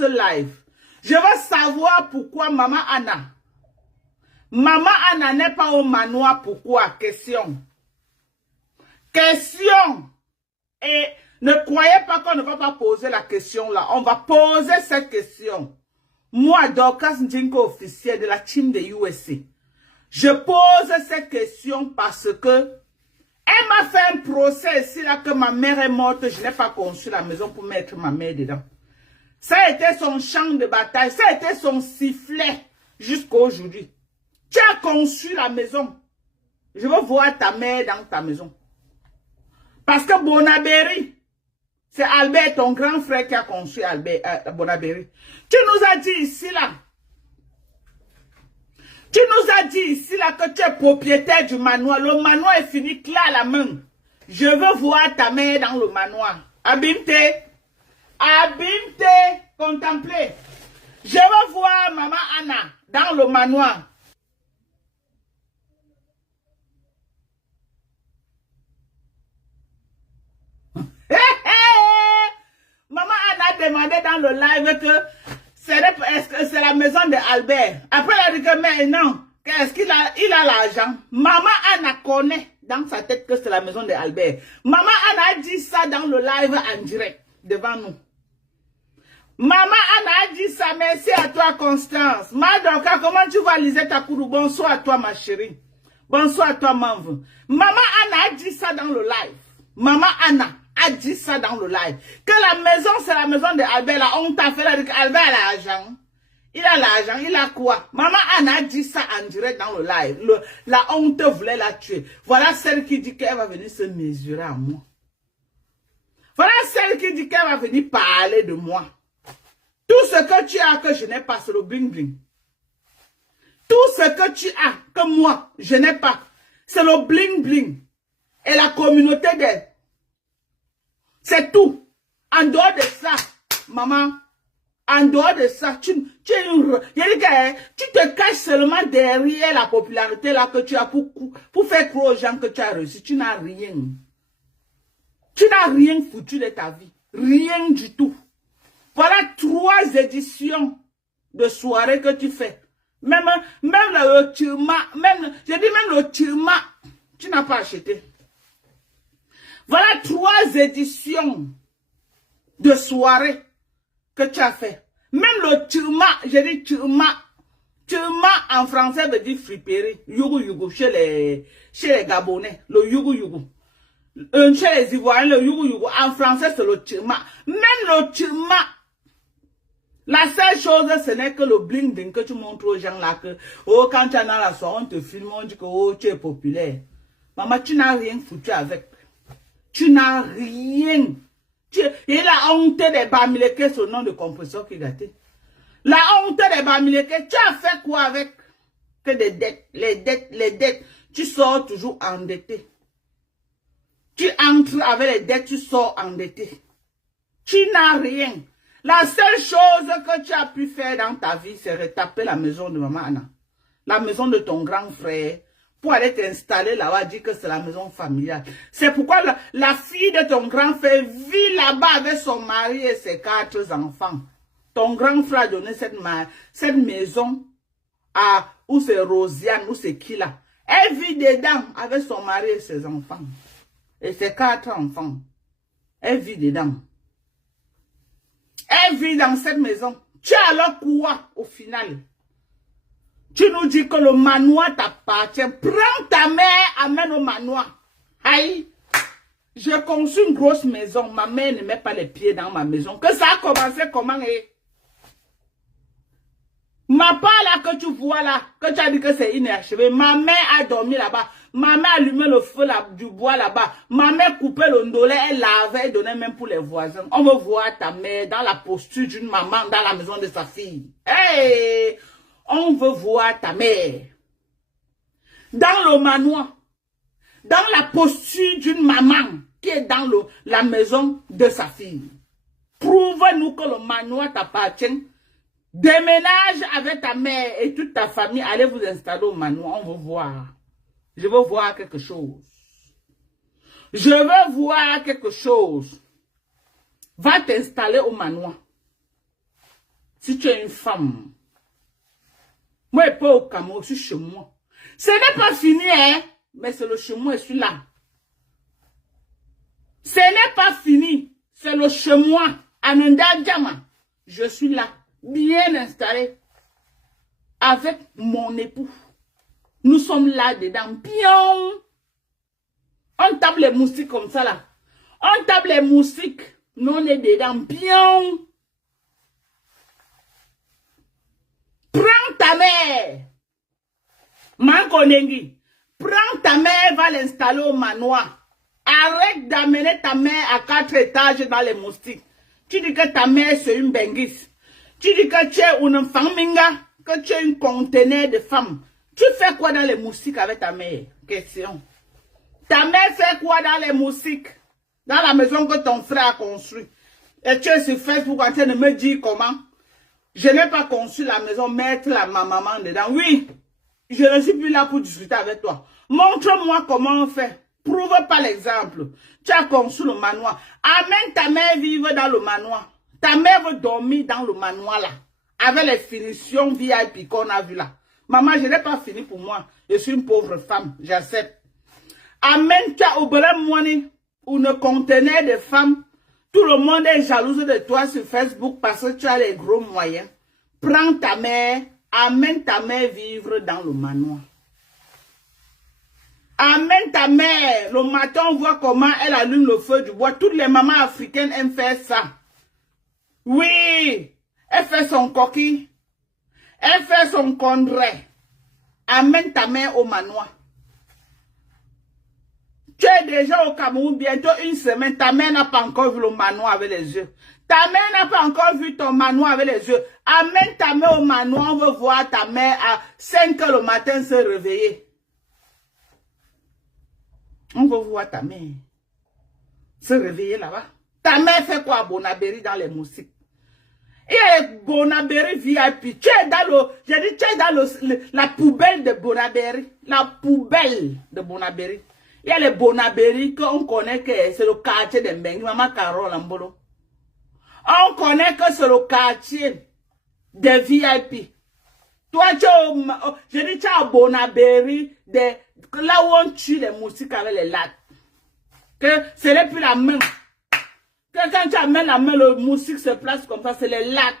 ce live. Je veux savoir pourquoi Maman Anna n'est pas au manoir. Pourquoi? Question. Question. Et ne croyez pas qu'on ne va pas poser la question là. On va poser cette question. Moi, Dorcas Ndinko, officiel de la team de USA, je pose cette question parce que elle m'a fait un procès ici là que ma mère est morte. Je n'ai pas conçu la maison pour mettre ma mère dedans. Ça a été son champ de bataille. Ça a été son sifflet jusqu'à aujourd'hui. Tu as conçu la maison. Je veux voir ta mère dans ta maison. Parce que Bonaberry, c'est Albert, ton grand frère qui a conçu Bonaberry. Tu nous as dit ici là. Tu nous as dit ici là que tu es propriétaire du manoir. Le manoir est fini là à la main. Je veux voir ta mère dans le manoir. Abimte. Abimte. Contemplez. Je veux voir Maman Anna dans le manoir. Maman Anna a demandé dans le live que est-ce que c'est la maison de Albert. Après, elle a dit que mais non, qu'est-ce qu'il a, il a l'argent. Maman Anna connaît dans sa tête que c'est la maison de Albert. Maman Anna a dit ça dans le live en direct devant nous. Maman Anna a dit ça. Merci à toi, Constance. Madoka, comment tu vas, Lisette Akourou? Bonsoir à toi, ma chérie. Bonsoir à toi, Manve. Maman Anna a dit ça dans le live. Maman Anna a dit ça dans le live. Que la maison, c'est la maison de Albert. La honte a fait là. Albert a l'argent. Il a l'argent. Il a quoi? Maman Anna a dit ça en direct dans le live. La honte voulait la tuer. Voilà celle qui dit qu'elle va venir se mesurer à moi. Voilà celle qui dit qu'elle va venir parler de moi. Tout ce que tu as que je n'ai pas, c'est le bling bling. Tout ce que tu as que moi, je n'ai pas, c'est le bling bling. Et la communauté d'elle. C'est tout. En dehors de ça, maman, en dehors de ça, tu te caches seulement derrière la popularité là que tu as pour faire croire aux gens que tu as réussi. Tu n'as rien. Tu n'as rien foutu de ta vie. Rien du tout. Voilà 3 éditions de soirée que tu fais. Même le tirma, je dis même le tirma, tu n'as pas acheté. Voilà 3 éditions de soirée que tu as fait. Même le tirma, je dis tirma en français veut dire friperie. Yugu yugu chez les Gabonais, le yugu yugu. Chez les Ivoiriens, le yugu yugu. En français, c'est le tirma. Même le tirma. La seule chose, ce n'est que le bling bling que tu montres aux gens là que, oh, quand tu es dans la soirée, on te filme, on dit que, oh, tu es populaire. Maman, tu n'as rien foutu avec. Tu n'as rien. Et la honte des Bamileke, c'est le nom de compresseur qui est gâté. La honte des Bamileke, tu as fait quoi avec? Que des dettes, les dettes. Tu sors toujours endetté. Tu entres avec les dettes, tu sors endetté. Tu n'as rien. La seule chose que tu as pu faire dans ta vie, c'est retaper la maison de Maman Anna. La maison de ton grand frère. Pour aller t'installer là-bas, dire que c'est la maison familiale. C'est pourquoi la fille de ton grand frère vit là-bas avec son mari et ses 4 enfants. Ton grand frère a donné cette maison à, où c'est Rosiane, où c'est qui là. Elle vit dedans avec son mari et ses enfants. Et ses 4 enfants. Elle vit dedans. Elle vit dans cette maison. Tu as alors quoi au final? Tu nous dis que le manoir t'appartient. Prends ta mère, amène au manoir. Aïe. J'ai conçu une grosse maison. Ma mère ne met pas les pieds dans ma maison. Que ça a commencé comment? Ma part là que tu vois là, que tu as dit que c'est inachevé. Ma mère a dormi là-bas. Ma mère allumait le feu là, du bois là-bas. Ma mère coupait le ndolé, elle lavait, elle donnait même pour les voisins. On veut voir ta mère dans la posture d'une maman dans la maison de sa fille. Hey! On veut voir ta mère. Dans le manoir. Dans la posture d'une maman qui est dans la maison de sa fille. Prouve-nous que le manoir t'appartient. Déménage avec ta mère et toute ta famille. Allez vous installer au manoir. On veut voir. Je veux voir quelque chose. Je veux voir quelque chose. Va t'installer au manoir. si tu es une femme, moi, je pas au Cameroun, je suis chez moi. Ce n'est pas fini, hein, mais c'est le chez moi, je suis là. Ce n'est pas fini, c'est le chez moi, à Ndadjama. Je suis là, bien installé, avec mon époux. Nous sommes là dedans, bien. On tape les moustiques comme ça, là. On tape les moustiques, nous on est dedans, bien. Prends ta mère. Mankonengi. Prends ta mère, va l'installer au manoir. Arrête d'amener ta mère à 4 étages dans les moustiques. Tu dis que ta mère c'est une benguise. Tu dis que tu es une faminga, que tu es une conteneur de femmes. Tu fais quoi dans les moustiques avec ta mère? Question. Ta mère fait quoi dans les moustiques? Dans la maison que ton frère a construite. Et tu es sur Facebook en train de me dire comment? Je n'ai pas construit la maison, mettre ma maman dedans. Oui, je ne suis plus là pour discuter avec toi. Montre-moi comment on fait. Prouve pas l'exemple. Tu as construit le manoir. Amène ta mère vivre dans le manoir. Ta mère veut dormir dans le manoir là. Avec les finitions VIP qu'on a vu là. Maman, je n'ai pas fini pour moi. Je suis une pauvre femme. J'accepte. Amène-toi au Money ou ne contenait de femmes. Tout le monde est jalouse de toi sur Facebook parce que tu as les gros moyens. Prends ta mère, amène ta mère vivre dans le manoir. Amène ta mère. Le matin, on voit comment elle allume le feu du bois. Toutes les mamans africaines aiment faire ça. Oui, elle fait son coquille. Elle fait son congrès. Amène ta mère au manoir. Tu es déjà au Cameroun bientôt une semaine. Ta mère n'a pas encore vu le manoir avec les yeux. Ta mère n'a pas encore vu ton manoir avec les yeux. Amène ta mère au manoir. On veut voir ta mère à 5 h le matin se réveiller. On veut voir ta mère se réveiller là-bas. Ta mère fait quoi à Bonabéry dans les moustiques? Il y a les Bonabéry VIP. Tu es dans le, j'ai dit, tu es dans la poubelle de Bonabéry. La poubelle de Bonabéry. Il y a les Bonabéry qu'on connaît que c'est le quartier de Mbengue. Maman Carole Ambolo. On connaît que c'est le quartier des VIP. Toi, tu es, je dis, tu es à Bonabéry, là où on tue les moustiques avec les lattes. Que ce n'est plus la main. Que quand tu amènes la main, le moustique se place comme ça, c'est les lattes.